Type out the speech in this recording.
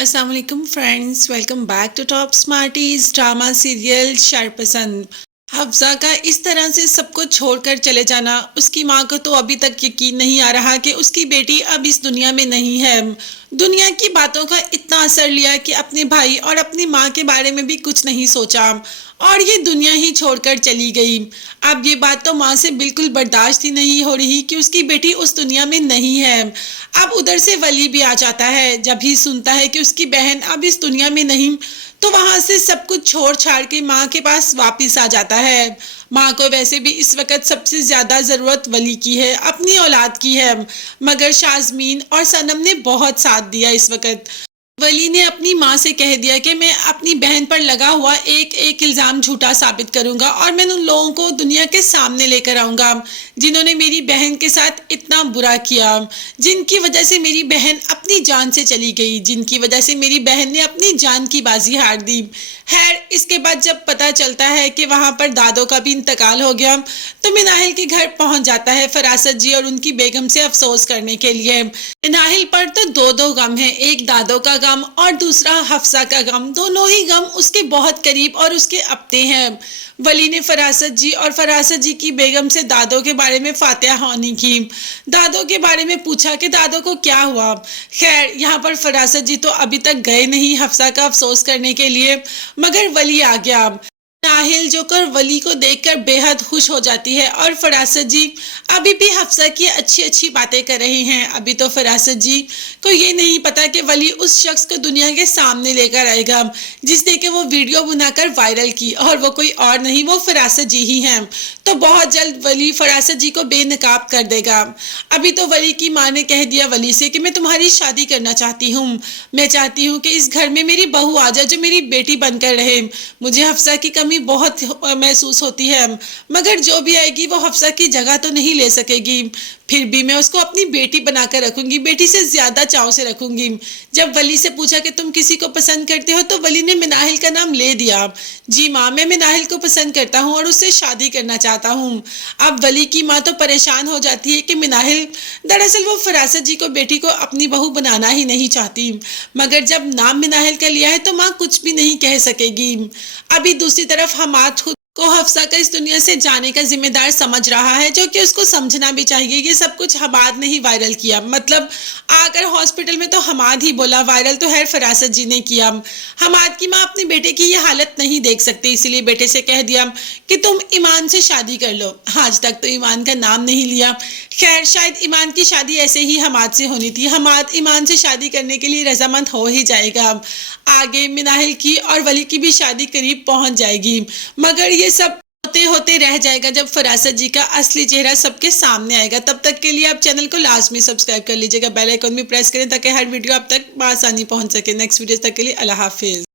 अस्सलाम वालेकुम friends, welcome back to top smarties. Drama serial Sharpasand. Hafsa का इस तरह से सबको छोड़कर चले जाना, उसकी माँ को तो अभी तक यकीन नहीं आ रहा कि उसकी बेटी अब इस दुनिया में नहीं है। दुनिया की बातों का इतना असर लिया कि अपने भाई और अपनी माँ के बारे में भी कुछ नहीं सोचा और ये दुनिया ही छोड़कर चली गई। अब ये बात तो माँ से बिल्कुल बर्दाश्त ही नहीं हो रही कि उसकी बेटी उस दुनिया में नहीं है। अब उधर से वली भी आ जाता है, जब ही सुनता है कि उसकी बहन अब इस दुनिया में नहीं तो वहां से सब कुछ छोड़ छाड़ के माँ के पास वापस आ जाता है। माँ को वैसे भी इस वक्त सबसे ज्यादा जरूरत वली की है, अपनी औलाद की है, मगर शाजमीन और सनम ने बहुत साथ दिया। इस वक्त वली ने अपनी माँ से कह दिया कि मैं अपनी बहन पर लगा हुआ एक एक इल्ज़ाम झूठा साबित करूंगा और मैं उन लोगों को दुनिया के सामने लेकर आऊंगा जिन्होंने मेरी बहन के साथ इतना बुरा किया, जिनकी वजह से मेरी बहन अपनी जान से चली गई, जिनकी वजह से मेरी बहन ने अपनी जान की बाजी हार दी। खैर, इसके बाद जब पता चलता है कि वहां पर दादो का भी इंतकाल हो गया तो मिनाहिल के घर पहुंच जाता है फरासत जी और उनकी बेगम से अफसोस करने के लिए। मिनाहिल पर तो दो दो गम है, एक दादो का गम और दूसरा हफ्सा का गम। दोनों ही गम उसके बहुत करीब और उसके अपने हैं। वली ने फरासत जी और फरासत जी की बेगम से दादो के बारे में फातिहा ख्वानी की, दादो के बारे में पूछा कि दादो को क्या हुआ। खैर, यहाँ पर फरासत जी तो अभी तक गए नहीं हफ्सा का अफसोस करने के लिए, मगर वली आ गया। नाहिल जो कर वली को देखकर बेहद खुश हो जाती है और फरासत जी अभी भी हफ्सा की अच्छी अच्छी बातें कर रहे हैं। अभी तो फरासत जी को ये नहीं पता कि वली उस शख्स को दुनिया के सामने लेकर आएगा जिसने कि वो वीडियो बनाकर वायरल की, और वो कोई और नहीं, वो फरासत जी ही हैं। तो बहुत जल्द वली फरासत जी को बेनकाब कर देगा। अभी तो वली की माँ ने कह दिया वली से कि मैं तुम्हारी शादी करना चाहती हूँ, मैं चाहती हूँ कि इस घर में मेरी बहू आ जाए जो मेरी बेटी बनकर रहे। मुझे हफ्सा की कमी बहुत महसूस होती है, मगर जो भी आएगी वो हफ्सा की जगह तो नहीं ले सकेगी। फिर भी मैं उसको अपनी बेटी बनाकर रखूंगी, बेटी से ज्यादा चाव से रखूंगी। जब वली से पूछा कि तुम किसी को पसंद करते हो तो वली ने मिनाहिल का नाम ले दिया। जी माँ, मैं मिनाहिल को पसंद करता हूँ और उससे शादी करना चाहता हूँ। अब वली की माँ तो परेशान हो जाती है कि मिनाहिल दरअसल वो फरासत जी को बेटी को अपनी बहू बनाना ही नहीं चाहती, मगर जब नाम मिनाहिल का लिया है तो माँ कुछ भी नहीं कह सकेगी। अभी दूसरी तरफ हमाद खुद को हफ्सा का इस दुनिया से जाने का जिम्मेदार समझ रहा है, जो कि उसको समझना भी चाहिए। ये सब कुछ हमाद ने ही वायरल किया, मतलब आकर हॉस्पिटल में तो हमाद ही बोला, वायरल तो है फरासत जी ने किया। हमाद की माँ अपनी बेटे की ये हालत नहीं देख सकती, इसीलिए बेटे से कह दिया कि तुम ईमान से शादी कर लो। आज तक तो ईमान का नाम नहीं लिया। खैर, शायद ईमान की शादी ऐसे ही हमाद से होनी थी। हमाद ईमान से शादी करने के लिए रजामंद हो ही जाएगा। आगे मिनाहिल की और वली की भी शादी करीब पहुंच जाएगी, मगर ये सब होते होते रह जाएगा जब फरासत जी का असली चेहरा सबके सामने आएगा। तब तक के लिए आप चैनल को लाजमी सब्सक्राइब कर लीजिएगा, बेल आइकन भी प्रेस करें ताकि हर वीडियो आप तक आसानी पहुंच सके। नेक्स्ट वीडियो तक के लिए अल्लाह हाफिज।